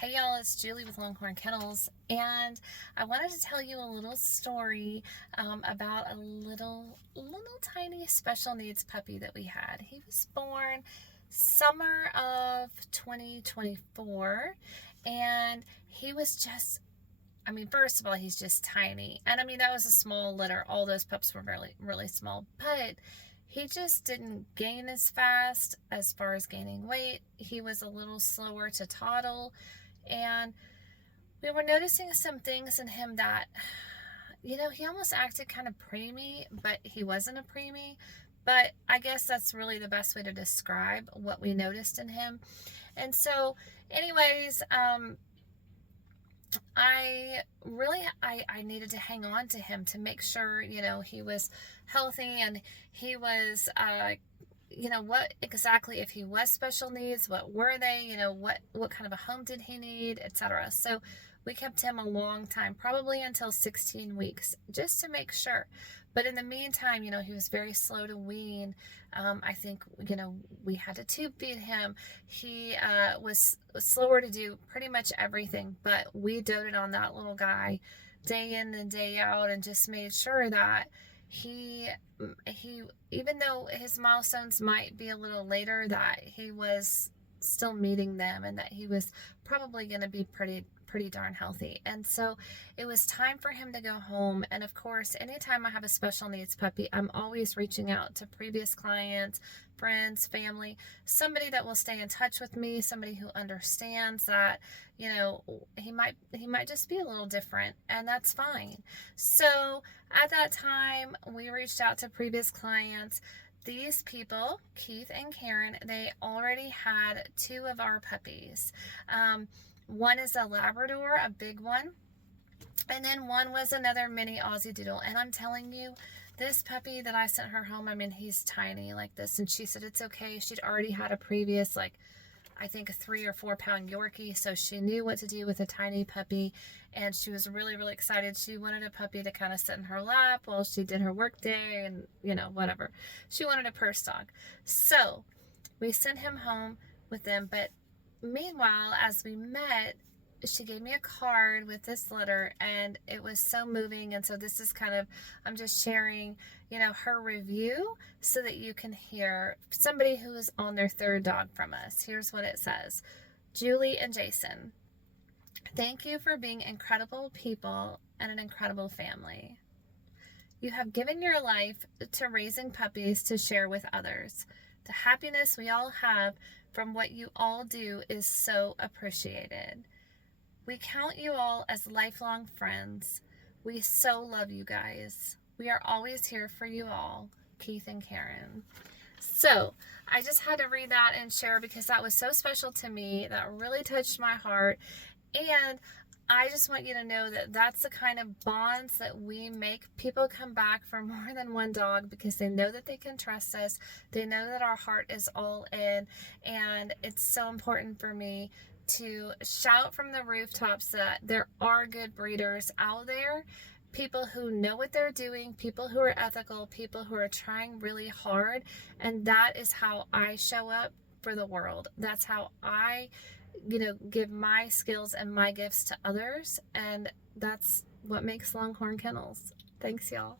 Hey y'all, it's Julie with Longhorn Kennels, and I wanted to tell you a little story about a little tiny special needs puppy that we had. He was born summer of 2024, and he was just, first of all, he's just tiny, and that was a small litter. All those pups were really, really small, but he just didn't gain as fast as far as gaining weight. He was a little slower to toddle. And we were noticing some things in him that, he almost acted kind of preemie, but he wasn't a preemie. But I guess that's really the best way to describe what we noticed in him. And so, anyways, I needed to hang on to him to make sure, he was healthy and he was, what exactly, if he was special needs, what were they, what kind of a home did he need, etc. So we kept him a long time, probably until 16 weeks, just to make sure. But in the meantime, he was very slow to wean. I think, we had to tube feed him. He was slower to do pretty much everything, but we doted on that little guy day in and day out and just made sure that he even though his milestones might be a little later, that he was still meeting them and that he was probably going to be pretty darn healthy. And so it was time for him to go home. And of course, anytime I have a special needs puppy, I'm always reaching out to previous clients, friends, family, somebody that will stay in touch with me, somebody who understands that, he might just be a little different, and that's fine. So at that time, we reached out to previous clients. These people, Keith and Karen, they already had two of our puppies. One is a Labrador, a big one, and then one was another mini Aussie Doodle. And I'm telling you, this puppy that I sent her home, he's tiny like this, and she said it's okay. She'd already had a previous, I think, a 3 or 4 pound Yorkie, so she knew what to do with a tiny puppy, and she was really, really excited. She wanted a puppy to kind of sit in her lap while she did her work day and, whatever. She wanted a purse dog. So we sent him home with them, but meanwhile, as we met, she gave me a card with this letter, and it was so moving. And so this is kind of, I'm just sharing, her review so that you can hear somebody who is on their third dog from us. Here's what it says. Julie and Jason, thank you for being incredible people and an incredible family. You have given your life to raising puppies to share with others. The happiness we all have from what you all do is so appreciated. We count you all as lifelong friends. We so love you guys. We are always here for you all, Keith and Karen. So I just had to read that and share because that was so special to me. That really touched my heart. And I just want you to know that that's the kind of bonds that we make. People come back for more than one dog because they know that they can trust us. They know that our heart is all in. And it's so important for me to shout from the rooftops that there are good breeders out there, people who know what they're doing, people who are ethical, people who are trying really hard. And that is how I show up for the world. That's how I give my skills and my gifts to others, and that's what makes Longhorn Kennels. Thanks, y'all.